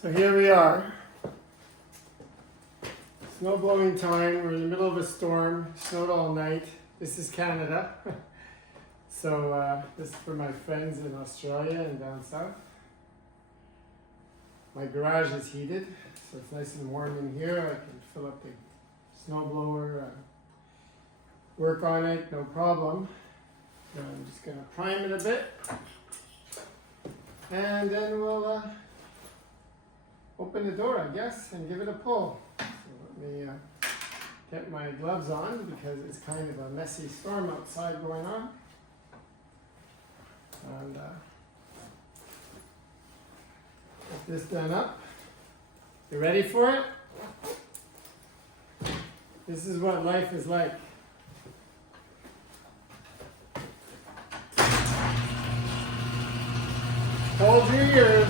So here we are. Snow blowing time. We're in the middle of a storm. Snowed all night. This is Canada. So this is for my friends in Australia and down south. My garage is heated, so it's nice and warm in here. I can fill up the snow blower, work on it, no problem. And I'm just going to prime it a bit. And then we'll open the door, I guess, and give it a pull. So let me get my gloves on because it's kind of a messy storm outside going on. And get this done up. You ready for it? This is what life is like. Hold your ears.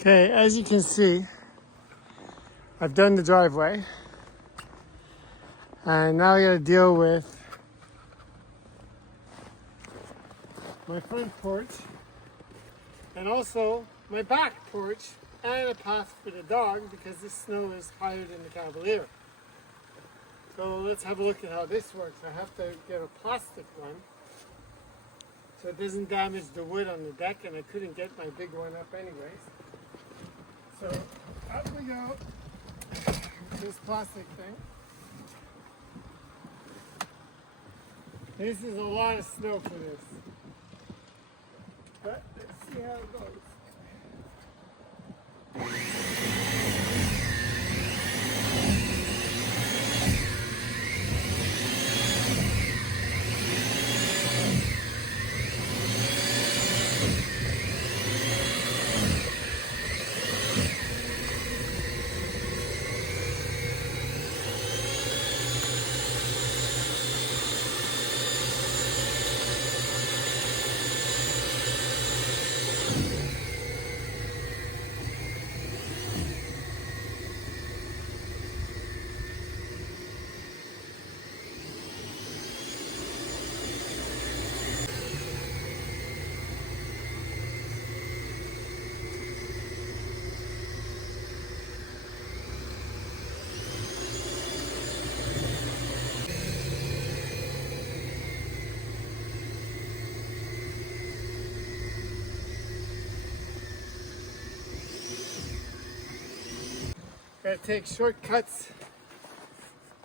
Okay, as you can see, I've done the driveway, and now I gotta deal with my front porch, and also my back porch, and a path for the dog because the snow is higher than the Cavalier. So let's have a look at how this works. I have to get a plastic one so it doesn't damage the wood on the deck, and I couldn't get my big one up anyways. So up we go, this plastic thing. This is a lot of snow for this, but let's see how it goes. Gotta take shortcuts.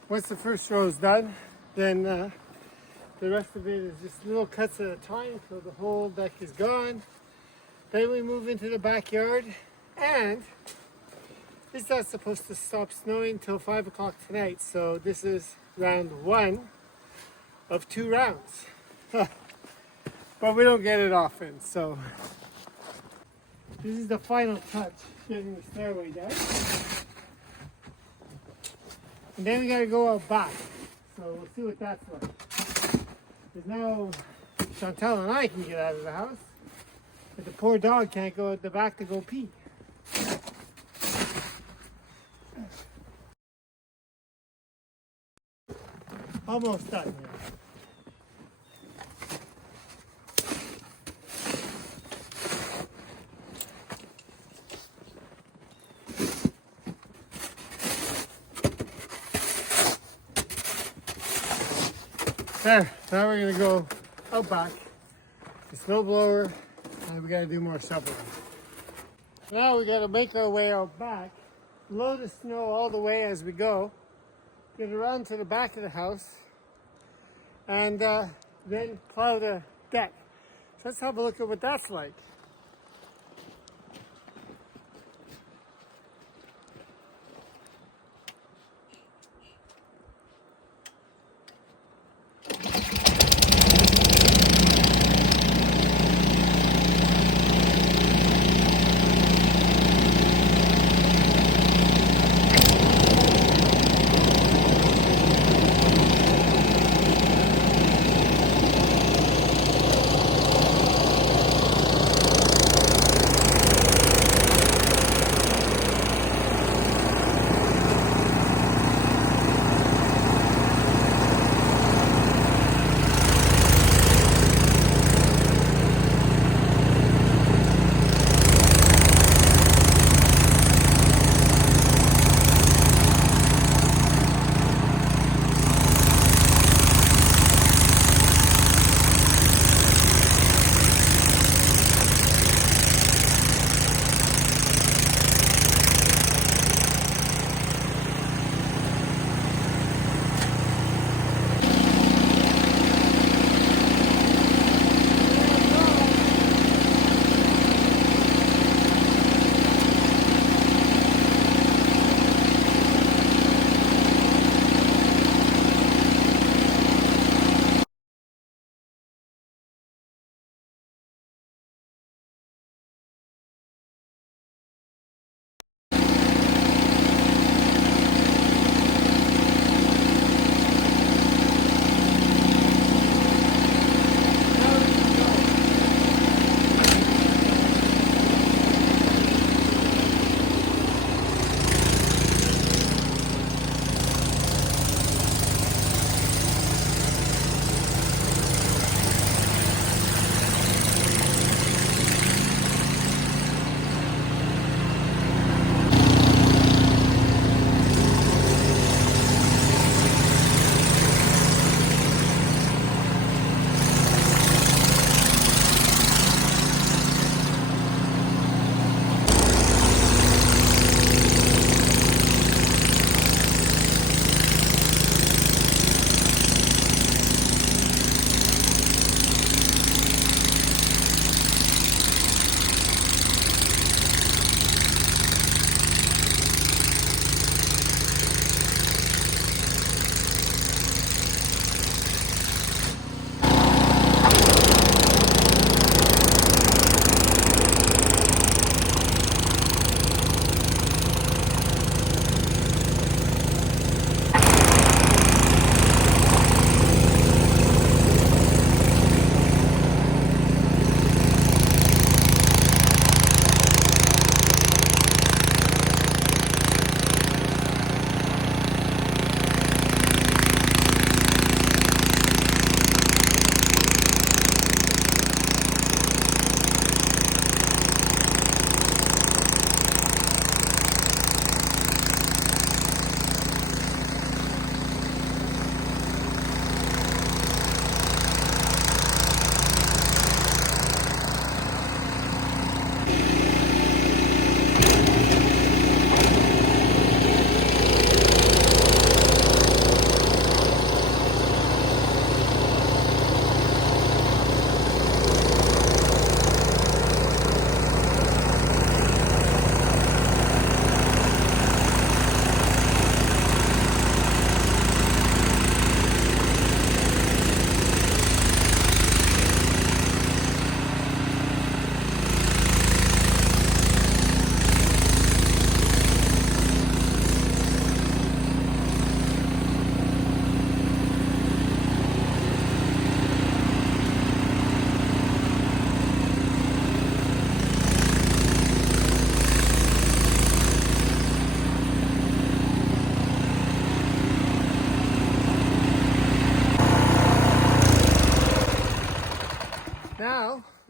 Once the first row is done, then the rest of it is just little cuts at a time till the whole deck is gone. Then we move into the backyard, and It's not supposed to stop snowing till 5 o'clock tonight, so this is round 1 of 2 rounds. But we don't get it often, so this is the final touch, getting the stairway down. And then we gotta go out back, so we'll see what that's like. Because now Chantal and I can get out of the house, but the poor dog can't go out the back to go pee. Almost done here. There, now we're gonna go out back, the snow blower, and we gotta do more shoveling. Now we gotta make our way out back, blow the snow all the way as we go, get around to the back of the house, and then plow the deck. So let's have a look at what that's like.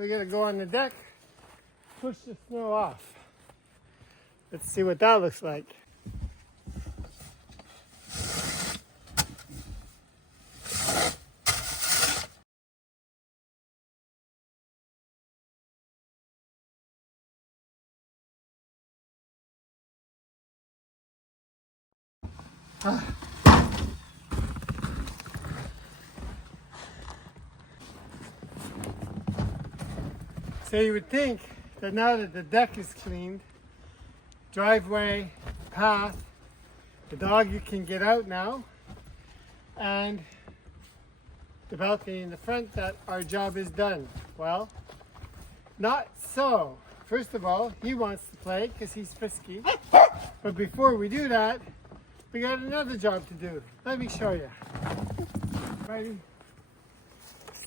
we're gonna go on the deck, push the snow off. Let's see what that looks like. So you would think that now that the deck is cleaned, driveway, path, the dog you can get out now, and the balcony in the front, that our job is done. Well, not so. First of all, he wants to play because he's frisky. But before we do that, we got another job to do. Let me show you. Righty.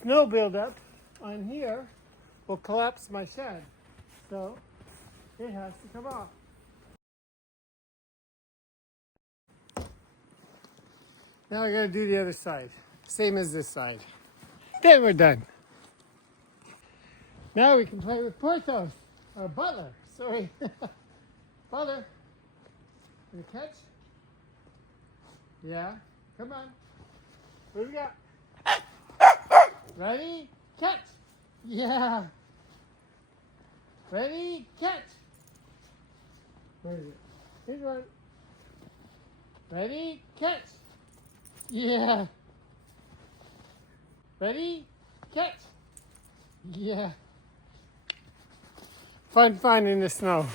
Snow buildup on here will collapse my shed. So it has to come off. Now I gotta do the other side. Same as this side. Then we're done. Now we can play with Porthos, or Butler, sorry. Butler, you catch? Yeah, come on. What do we got? Ready? Catch! Yeah. Ready? Catch! Where is it? Here's one. Ready? Catch! Yeah. Ready? Catch! Yeah. Fun in the snow.